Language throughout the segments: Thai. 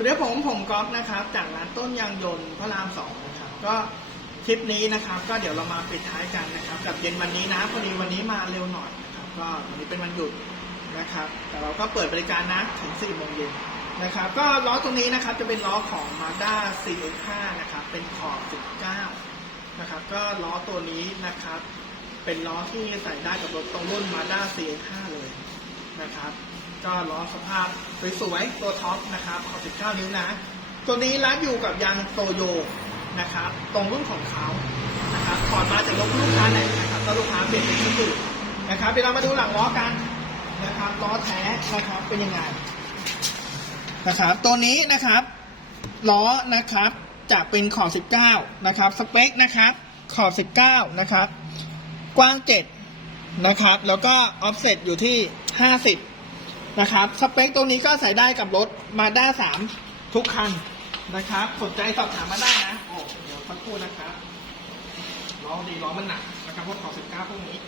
สวัสดีครับผมผมก๊อฟนะครับจากร้านต้นยางยนต์พระรามสองนะครับก็คลิปนี้นะครับ ก็เดี๋ยวเรามาปิดท้ายกันนะครับ กับเย็นวันนี้นะพอดีวันนี้มาเร็วหน่อยนะครับก็วันนี้เป็นวันหยุดนะครับ แต่เราก็เปิดบริการนะถึง4โมงเย็นนะครับ ก็ล้อตรงนี้นะครับจะเป็นล้อของ Mazda CX5 นะครับเป็นขอบ19นะครับ ก็ล้อตัวนี้นะครับ เป็นล้อที่ใส่ได้กับรถตรงรุ่น Mazda CX5 เลย นะครับ ก็ล้อสภาพสวยๆตัวท็อปนะครับขอบ19 นิ้วนะ ตัวนี้รัดอยู่กับยางโตโยนะครับ ตรงรุ่นของเขานะครับถอดมาจากรถลูกค้าไหนนะครับก็ลูกค้าเปลี่ยนเป็นชุดนะครับเดี๋ยวเรามาดูหลังล้อกันนะครับล้อแท้นะครับเป็นยังไงนะครับตัวนี้นะครับล้อนะครับจะเป็นขอบ 19 นะครับ สเปคนะครับขอบ 19 นะครับ กว้าง 7 นะครับ แล้วก็ออฟเซตอยู่ที่ 50 นะครับ สเปคตัวนี้ก็ใส่ได้กับรถมาด้า3ทุกคันนะครับ สนใจสอบถามมาได้นะ โอ้ เดี๋ยวสักครู่นะครับล้อดีล้อมันหนักนะครับพวกขอบ19พวกนี้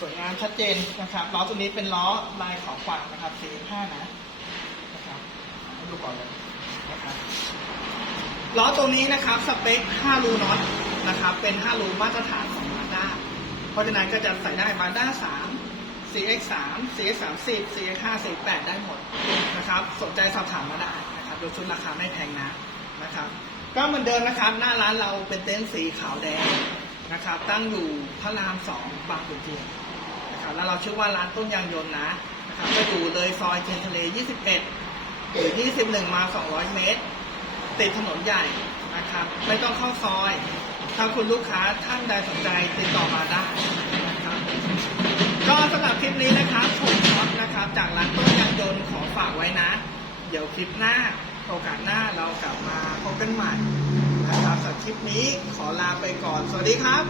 สวยงามชัดเจนนะครับ ล้อตัวนี้เป็นล้อลายขาวกวางนะครับ C5 นะนะครับดูก่อนเลยนะครับล้อตัวนี้นะครับ สเปค 5 รูน็อตนะครับ เป็น 5 รูมาตรฐานข เพราะฉะนั้นก็จะใส่ได้มาด้า3 CX 3 CX 3 0 CX 5 CX 8ได้หมดนะครับ สนใจสอบถามมาได้นะครับโดยชุดราคาไม่แพงนะนะครับ ก็เหมือนเดิมนะครับ หน้าร้านเราเป็นเต็นท์สีขาวแดงนะครับ ตั้งอยู่พระราม2บางขุนเทียนนะครับ แล้วเราชื่อว่าร้านต้นยางยนต์นะนะครับ ก็อยู่เลยซอยเทียนทะเล 21 หรือ 21 มา 200 เมตร ติดถนนใหญ่นะครับ ไม่ต้องเข้าซอย ถ้าคุณลูกค้าท่านใดสนใจติดต่อมาได้นะครับก็สำหรับคลิปนี้นะครับผมท็อปนะครับ จากร้านต้นยางยนต์ขอฝากไว้นะ เดี๋ยวคลิปหน้าโอกาสหน้าเรากลับมาพบกันใหม่นะครับสำหรับคลิปนี้ขอลาไปก่อน สวัสดีครับ